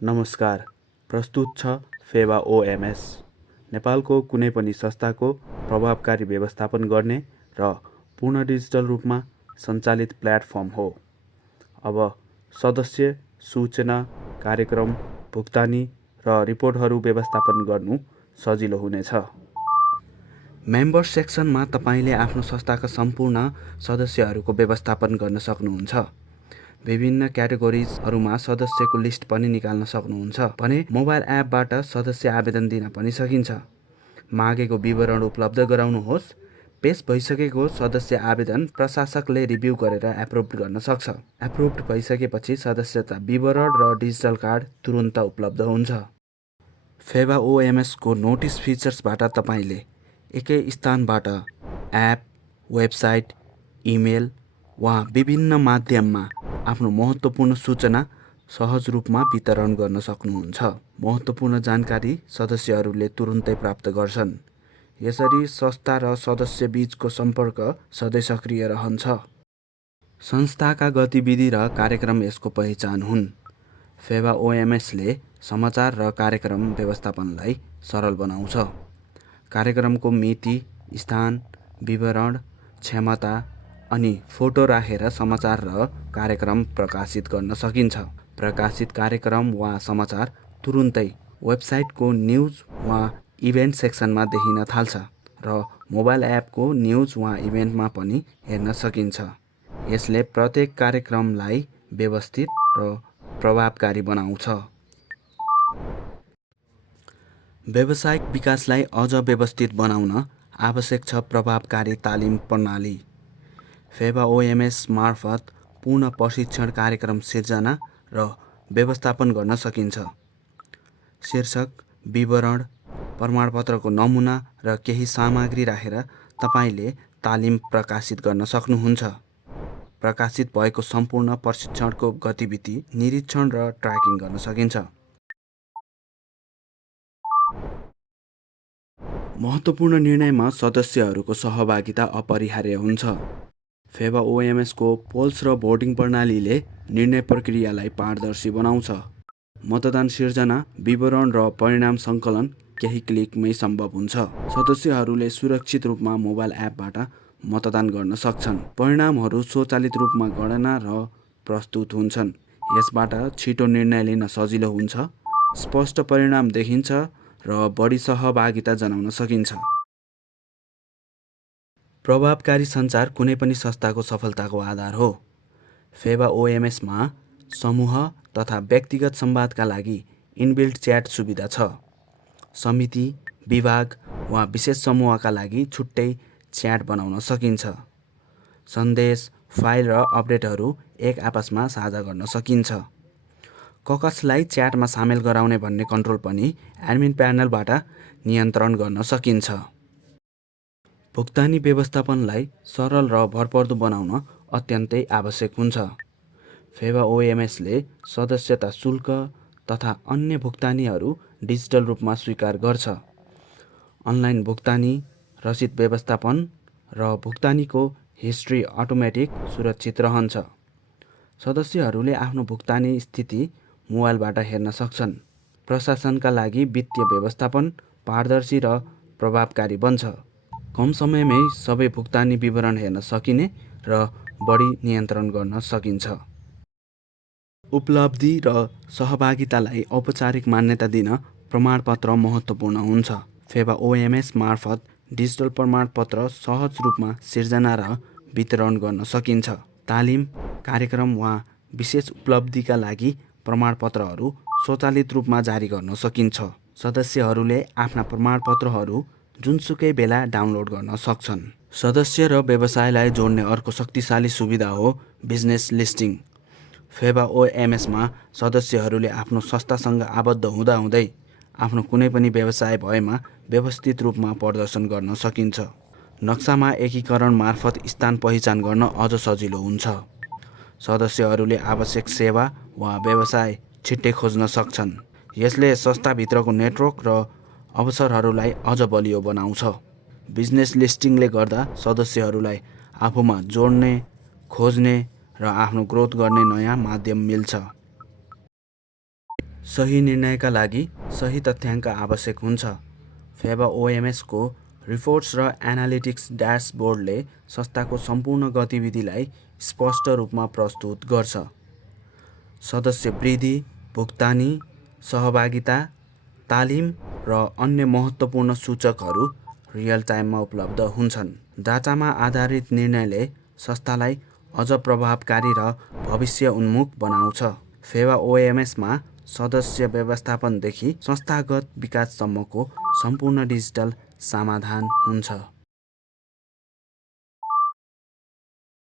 नमस्कार, प्रस्तुत छ फेवा ओएमएस, नेपालको कुनै पनि संस्थाको प्रभावकारी व्यवस्थापन गर्ने र पूर्ण डिजिटल रूपमा सञ्चालित प्लेटफर्म हो। अब सदस्य, सूचना, कार्यक्रम, भुक्तानी र रिपोर्टहरू व्यवस्थापन गर्नु सजिलो हुनेछ। मेम्बर सेक्सनमा तपाईले आफ्नो संस्थाका सम्पूर्ण सदस्यहरूको व्यवस्थापन गर्न सक्नुहुन्छ। विभिन्न क्याटेगोरिजहरूमा सदस्यको लिस्ट पनि निकाल्न सक्नुहुन्छ भने मोबाइल एपबाट सदस्य आवेदन दिन पनि सकिन्छ। मागेको विवरण उपलब्ध गराउनुहोस्। पेश भइसकेको सदस्य आवेदन प्रशासकले रिभ्यू गरेर एप्रुभ गर्न सक्छ। एप्रुभ भइसकेपछि सदस्यता विवरण र डिजिटल कार्ड तुरुन्त उपलब्ध हुन्छ। फेवा ओएमएस को नोटिस फिचर्सबाट तपाईले एकै स्थानबाट एप, वेबसाइट, इमेल वा विभिन्न माध्यममा आफ्नो महत्त्वपूर्ण सूचना सहज रूपमा वितरण गर्न सक्नुहुन्छ। महत्त्वपूर्ण जानकारी सदस्यहरूले तुरुन्तै प्राप्त गर्छन्। यसरी संस्था र सदस्य बीचको सम्पर्क सधैँ सक्रिय रहन्छ। संस्थाका गतिविधि र कार्यक्रम यसको पहिचान हुन्। फेवा ओएमएसले समाचार र कार्यक्रम व्यवस्थापनलाई सरल बनाउँछ। कार्यक्रमको मिति, स्थान, विवरण, क्षमता अनि फोटो राखेर समाचार र कार्यक्रम प्रकाशित गर्न सकिन्छ। प्रकाशित कार्यक्रम वा समाचार तुरुन्तै वेबसाइटको न्युज वा इभेन्ट सेक्सनमा देखिन थाल्छ र मोबाइल एपको न्युज वा इभेन्टमा पनि हेर्न सकिन्छ। यसले प्रत्येक कार्यक्रमलाई व्यवस्थित र प्रभावकारी बनाउँछ। व्यावसायिक विकासलाई अझ व्यवस्थित बनाउन आवश्यक छ प्रभावकारी तालिम प्रणाली। फेवा ओएमएस मार्फत पूर्ण प्रशिक्षण कार्यक्रम सिर्जना र व्यवस्थापन गर्न सकिन्छ। शीर्षक, विवरण, प्रमाणपत्रको नमुना र केही सामग्री राखेर तपाईले तालिम प्रकाशित गर्न सक्नुहुन्छ। प्रकाशित भएको सम्पूर्ण प्रशिक्षणको गतिविधि निरीक्षण र ट्र्याकिङ गर्न सकिन्छ। महत्त्वपूर्ण निर्णयमा सदस्यहरूको सहभागिता अपरिहार्य हुन्छ। फेवा ओएमएस को पोल्स र भोटिङ प्रणालीले निर्णय प्रक्रियालाई पारदर्शी बनाउँछ। मतदान सिर्जना, विवरण र परिणाम सङ्कलन केही क्लिकमै सम्भव हुन्छ। सदस्यहरूले सुरक्षित रूपमा मोबाइल एपबाट मतदान गर्न सक्छन्। परिणामहरू स्वचालित रूपमा गणना र प्रस्तुत हुन्छन्। यसबाट छिटो निर्णय लिन सजिलो हुन्छ, स्पष्ट परिणाम देखिन्छ र बढी सहभागिता जनाउन सकिन्छ। प्रभावकारी सञ्चार कुनै पनि संस्थाको सफलताको आधार हो। फेवा ओएमएसमा समूह तथा व्यक्तिगत संवादका लागि इनबिल्ट च्याट सुविधा छ। समिति, विभाग वा विशेष समूहका लागि छुट्टै च्याट बनाउन सकिन्छ। सन्देश, फाइल र अपडेटहरू एक आपसमा साझा गर्न सकिन्छ। कसलाई च्याटमा सामेल गराउने भन्ने कन्ट्रोल पनि एडमिन प्यानलबाट नियन्त्रण गर्न सकिन्छ। भुक्तानी व्यवस्थापनलाई सरल र भरपर्दो बनाउन अत्यन्तै आवश्यक हुन्छ। फेवा ओएमएसले सदस्यता शुल्क तथा अन्य भुक्तानीहरू डिजिटल रूपमा स्वीकार गर्छ। अनलाइन भुक्तानी, रसिद व्यवस्थापन र भुक्तानीको हिस्ट्री अटोमेटिक सुरक्षित रहन्छ। सदस्यहरूले आफ्नो भुक्तानी स्थिति मोबाइलबाट हेर्न सक्छन्। प्रशासनका लागि वित्तीय व्यवस्थापन पारदर्शी र प्रभावकारी बन्छ। कम समयमै सबै भुक्तानी विवरण हेर्न सकिने र बढी नियन्त्रण गर्न सकिन्छ। उपलब्धि र सहभागितालाई औपचारिक मान्यता दिन प्रमाणपत्र महत्त्वपूर्ण हुन्छ। फेवा ओएमएस मार्फत डिजिटल प्रमाणपत्र सहज रूपमा सिर्जना र वितरण गर्न सकिन्छ। तालिम, कार्यक्रम वा विशेष उपलब्धिका लागि प्रमाणपत्रहरू स्वचालित रूपमा जारी गर्न सकिन्छ। सदस्यहरूले आफ्ना प्रमाणपत्रहरू जुनसुकै बेला डाउनलोड गर्न सक्छन्। सदस्य र व्यवसायलाई जोड्ने अर्को शक्तिशाली सुविधा हो बिजनेस लिस्टिङ। फेवा ओएमएसमा सदस्यहरूले आफ्नो संस्थासँग आबद्ध हुँदाहुँदै आफ्नो कुनै पनि व्यवसाय भएमा व्यवस्थित रूपमा प्रदर्शन गर्न सकिन्छ। नक्सामा एकीकरण मार्फत स्थान पहिचान गर्न अझ सजिलो हुन्छ। सदस्यहरूले आवश्यक सेवा वा व्यवसाय छिट्टै खोज्न सक्छन्। यसले संस्थाभित्रको नेटवर्क र अवसरहरूलाई अझ बलियो बनाउँछ। बिजनेस लिस्टिङले गर्दा सदस्यहरूलाई आफूमा जोड्ने, खोज्ने र आफ्नो ग्रोथ गर्ने नयाँ माध्यम मिल्छ। सही निर्णयका लागि सही तथ्याङ्क आवश्यक हुन्छ। फेवा ओएमएसको रिपोर्ट्स र एनालिटिक्स ड्यासबोर्डले संस्थाको सम्पूर्ण गतिविधिलाई स्पष्ट रूपमा प्रस्तुत गर्छ। सदस्य वृद्धि, भुक्तानी, सहभागिता, तालिम र अन्य महत्त्वपूर्ण सूचकहरू रियल टाइममा उपलब्ध हुन्छन्। डाटामा आधारित निर्णयले संस्थालाई अझ प्रभावकारी र भविष्य उन्मुख बनाउँछ। फेवा ओएमएसमा सदस्य व्यवस्थापनदेखि संस्थागत विकाससम्मको सम्पूर्ण डिजिटल समाधान हुन्छ।